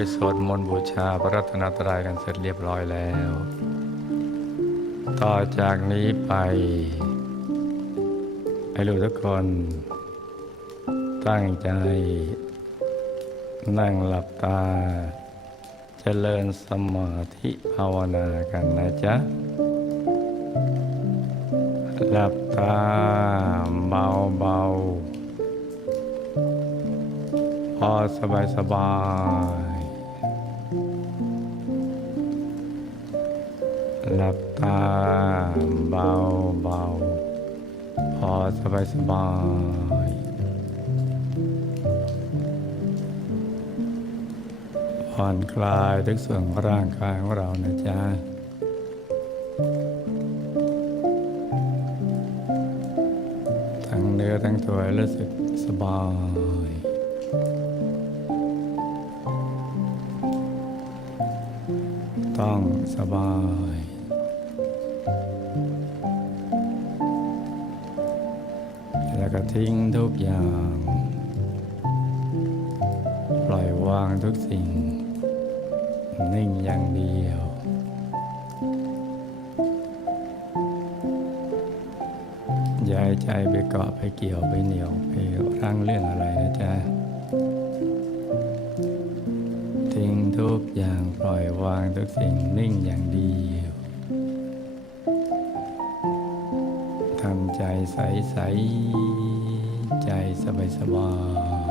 ได้สวดมนต์บูชาพระรัตนตรัยกันเสร็จเรียบร้อยแล้ว ต่อจากนี้ไปให้ลูกทุกคนตั้งใจ นั่งหลับตาเจริญสมาธิภาวนากันนะจ๊ะ หลับตาเบาเบาๆพอสบายสบาย หลับตาเบาเบาพอสบายสบายผ่อนคลายทุกส่วนของร่างกายของเรานะจ๊ะทั้งเนื้อทั้งตัวรู้สึกสบายต้องสบาย แล้วก็ทิ้งทุกอย่าง ปล่อยวางทุกสิ่ง นิ่งอย่างเดียวย่าให้ใจไปเกาะไปเกี่ยวไปเหนียวไปรั้งเรื่องอะไรนะจ๊ะ ทิ้งทุกอย่างปล่อยวางทุกสิ่งนิ่งอย่างเดียว ทำใจใสใสๆใจสบายสบาย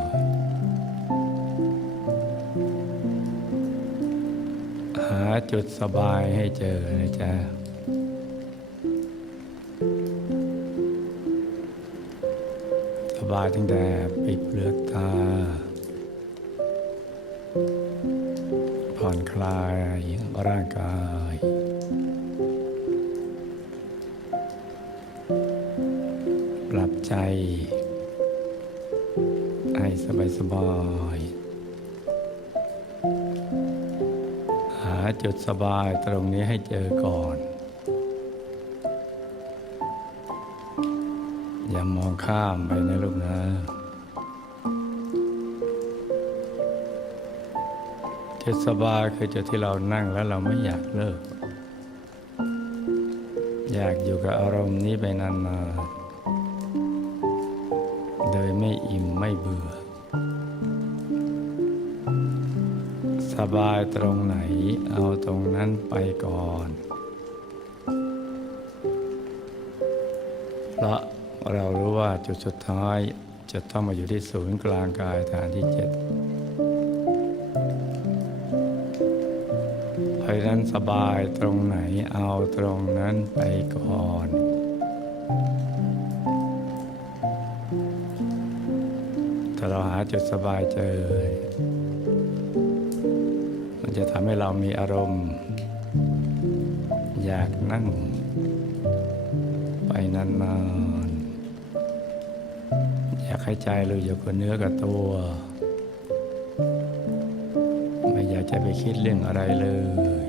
ๆหาจุดสบายให้เจอนะจ๊ะสบายตั้งแต่ปิดเปลือกตา ผ่อนคลายร่างกาย ใจ ให้สบายสบาย หาจุดสบายตรงนี้ให้เจอก่อน อย่ามองข้ามไปนะลูกนะจุดสบายคือจุดที่เรานั่งแล้วเราไม่อยากเลิก อยากอยู่กับอารมณ์นี้ไปนานๆ โดยไม่อิ่มไม่เบื่อ สบายตรงไหนเอาตรงนั้นไปก่อน เพราะเรารู้ว่าจุดสุดท้ายจะต้องมาอยู่ที่ศูนย์กลางกายฐานที่เจ็ดเพราะนั้นสบายตรงไหนเอาตรงนั้นไปก่อน ถ้าเราหาจุดสบายเจอ มันจะทำให้เรามีอารมณ์ อยากนั่ง ไปนานๆ อยากให้ใจเราอยู่กับเนื้อกับตัว ไม่อยากจะไปคิดเรื่องอะไรเลย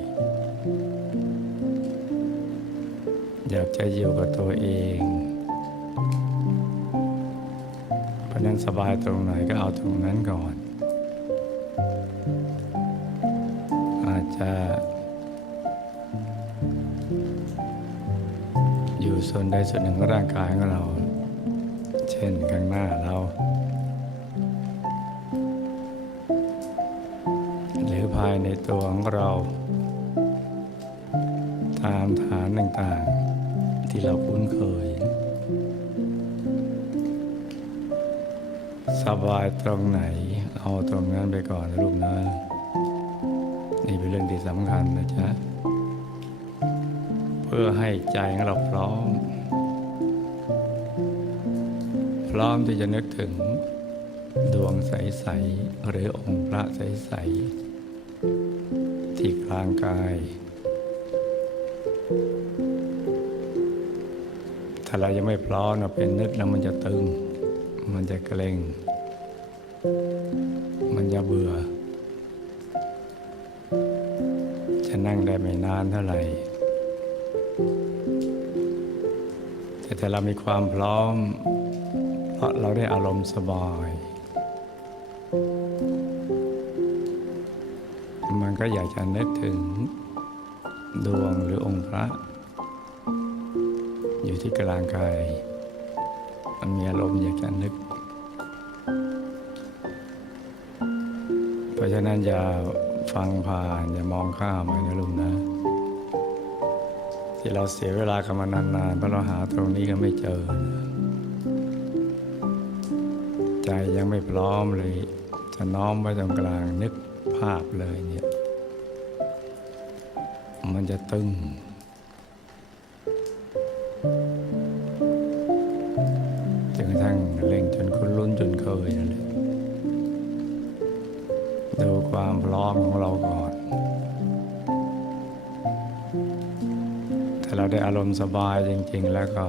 อยากจะอยู่กับตัวเองะนั้นสบายตรงไหนก็เอาตรงนั้นก่อน อาจจะ อยู่ส่วนใดส่วนหนึ่งของร่างกายของเรา เช่นข้างหน้าเรา หรือภายในตัวของเรา ตามฐานต่างๆ ที่เราคุ้นเคย สบายตรงไหน เอาตรงนั้นไปก่อนลูกนะ นี่เป็นเรื่องที่สำคัญนะจ๊ะ เพื่อให้ใจของเราพร้อม พร้อมที่จะนึกถึงดวงใส ๆ หรือองค์พระใส ๆ ที่กลางกายถ้าเรายังไม่พร้อมเราเป็นนึกแล้วมันจะตึง มันจะเกร็ง มันจะเบื่อจะนั่งได้ไม่นานเท่าไหร่ แต่ถ้าเรามีความพร้อม เพราะเราได้อารมณ์สบาย มันก็อยากจะนึกถึงดวงหรือองค์พระ อยู่ที่กลางกายมันมีอารมณ์อยากจะนึก ราะฉะนั้นอย่าฟังผ่าน อย่ามองข้ามไปนะลุงนะ ที่เราเสียเวลากันมานานๆเพราะเราหาตรงนี้ก็ไม่เจอ ใจยังไม่พร้อมเลย จะน้อมไว้ตรงกลางนึกภาพเลยเนี่ย มันจะตึง เราได้อารมณ์สบายจริง ๆ แล้วก็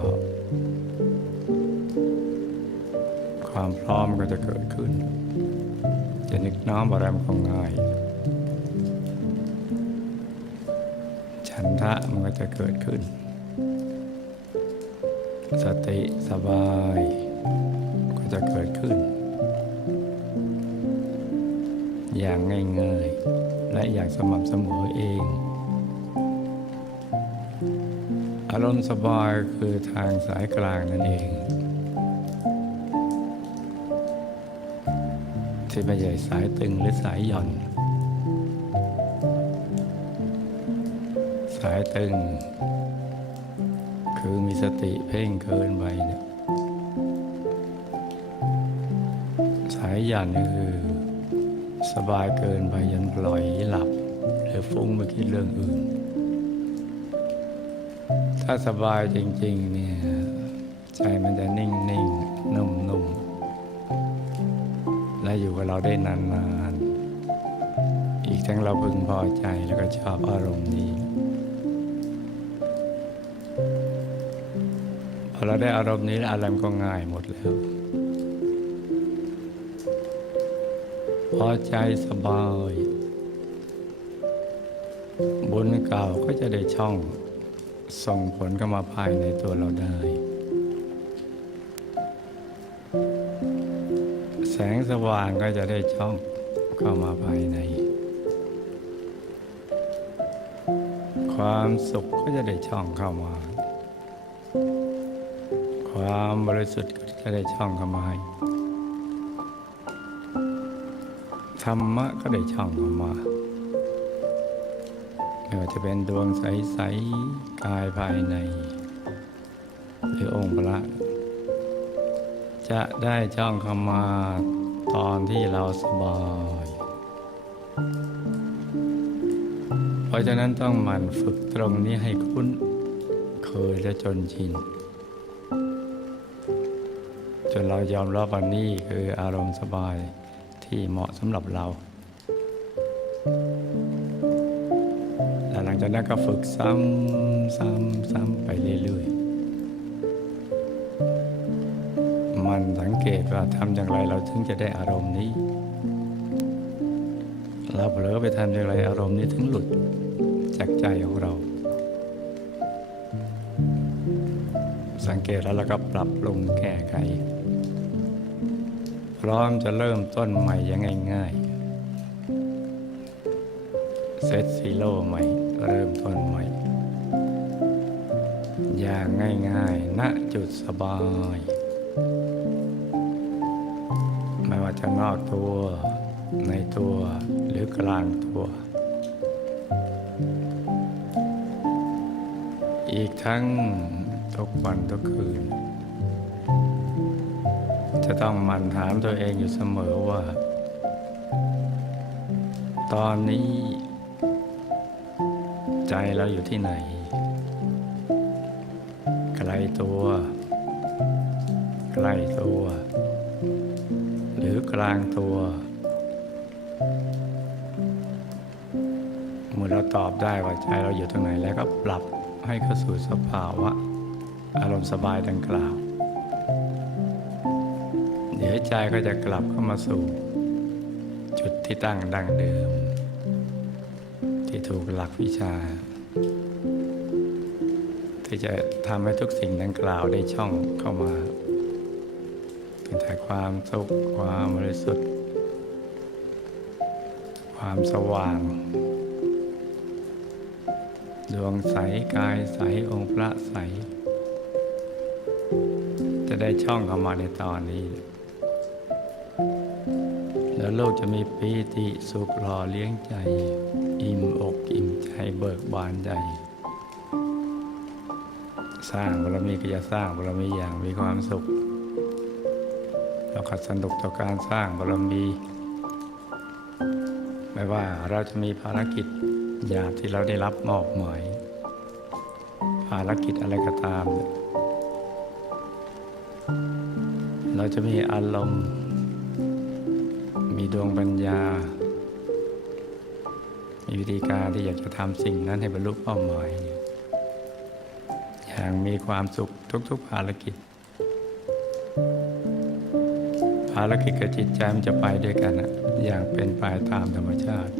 ความพร้อมก็จะเกิดขึ้น จะนึกน้อมบารมของง่าย ฉันทะมันก็จะเกิดขึ้น สติสบายก็จะเกิดขึ้น อย่างง่ายๆ และอย่างสม่ำเสมอเอง อารมณ์สบายคือทางสายกลางนั่นเอง ที่ไม่ใช่สายตึงหรือสายหย่อน สายตึง คือมีสติเพ่งเกินไปเนี่ยสายหยันคือ สบายเกินไปยันปล่อยหลับ หรือฟุ้งไปคิดเรื่องอื่น ถ้าสบายจริง ๆ เนี่ย ใจมันจะนิ่งนิ่งนุ่มนุ่มและอยู่กับเราได้นานๆ อีกทั้งเราพึงพอใจแล้วก็ชอบอารมณ์นี้พอเราได้อารมณ์นี้อารมณ์ก็ง่ายหมดแล้ว พอใจสบาย บุญเก่าก็จะได้ช่อง ส่งผลเข้ามาภายในตัวเราได้ แสงสว่างก็จะได้ช่องเข้ามาภายใน ความสุขก็จะได้ช่องเข้ามา ความบริสุทธิ์ก็จะได้ช่องเข้ามาให้ธรรมะก็ได้ช่องเข้ามา ไม่ว่าจะเป็นดวงใสๆกายภายใน หรือองค์พระ จะได้ช่องเข้ามาตอนที่เราสบาย เพราะฉะนั้นต้องหมั่นฝึกตรงนี้ให้คุ้นเคยและจนชิน จนเรายอมรับว่านี่คืออารมณ์สบายที่เหมาะสำหรับเรา หลังจากนั้นก็ฝึกซ้ำซ้ำซ้ำไปเรื่อยๆ มันสังเกตว่าทำอย่างไรเราถึงจะได้อารมณ์นี้ เราเผลอไปทำอย่างไรอารมณ์นี้ถึงหลุดจากใจของเรา สังเกตแล้วเราก็ปรับปรุงแก้ไข พร้อมจะเริ่มต้นใหม่อย่างง่ายๆเซตซีโร่ใหม่ เริ่มต้นใหม่ อย่างง่ายๆณจุดสบาย ไม่ว่าจะนอกตัวในตัวหรือกลางตัว อีกทั้งทุกวันทุกคืน จะต้องมันถามตัวเองอยู่เสมอว่า ตอนนี้ ใจเราอยู่ที่ไหน ไกลตัว ใกล้ตัว หรือกลางตัว เมื่อเราตอบได้ว่าใจเราอยู่ตรงไหนแล้วก็ปรับให้เข้าสู่สภาวะ อารมณ์สบายดังกล่าว เดี๋ยวใจก็จะกลับเข้ามาสู่ จุดที่ตั้งดังเดิม ที่ถูกหลักวิชา ที่จะทำให้ทุกสิ่งดังกล่าวได้ช่องเข้ามาเป็นแต่ความสุขความบริสุทธิ์ ความสว่าง ดวงใสกายใสองค์พระใส จะได้ช่องเข้ามาในตอนนี้ แล้วโลกจะมีปีติสุขหล่อเลี้ยงใจ อิ่มอกอิ่มใจเบิกบานใจ สร้างบารมีก็จะสร้างบารมีอย่างมีความสุขแล้วก็สนุกต่อการสร้างบารมีไม่ว่าเราจะมีภารกิจอย่างที่เราได้รับมอบหมายภารกิจอะไรก็ตาม เราจะมีอารมณ์ ดวงปัญญา มีวิธีการที่อยากจะทำสิ่งนั้นให้บรรลุเป้าหมาย อย่างมีความสุขทุกๆภารกิจ ภารกิจกับจิตใจมันจะไปด้วยกันอะอย่างเป็นไปตามธรรมชาติ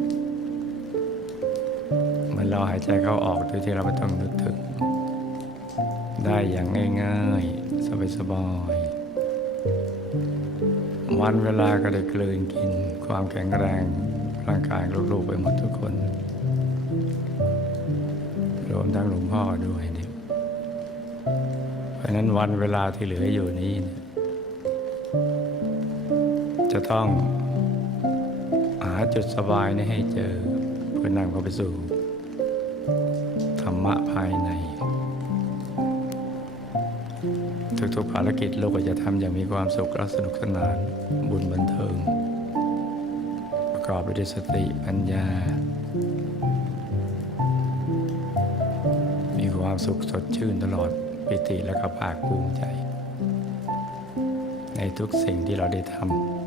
เหมือนเราหายใจเข้าออกโดยที่เราไม่ต้องนึกถึง ได้อย่างง่ายๆ สบายๆ วันเวลาก็ได้กลืนกิน ความแข็งแรงร่างกายลูกๆไปหมดทุกคน รวมทั้งหลวงพ่อด้วยเนี่ยเพราะนั้นวันเวลาที่เหลืออยู่นี้ จะต้องหาจุดสบายนี้ให้เจอ เพื่อนำเข้าไปสู่ ธรรมะภายใน ทุกๆภารกิจโลกก็จะทำอย่างมีความสุขและสนุกสนาน บุญบันเทิง ประกอบไปด้วยสติปัญญา มีความสุขสดชื่นตลอดปิติและก็ภาคภูมิใจ ในทุกสิ่งที่เราได้ทำ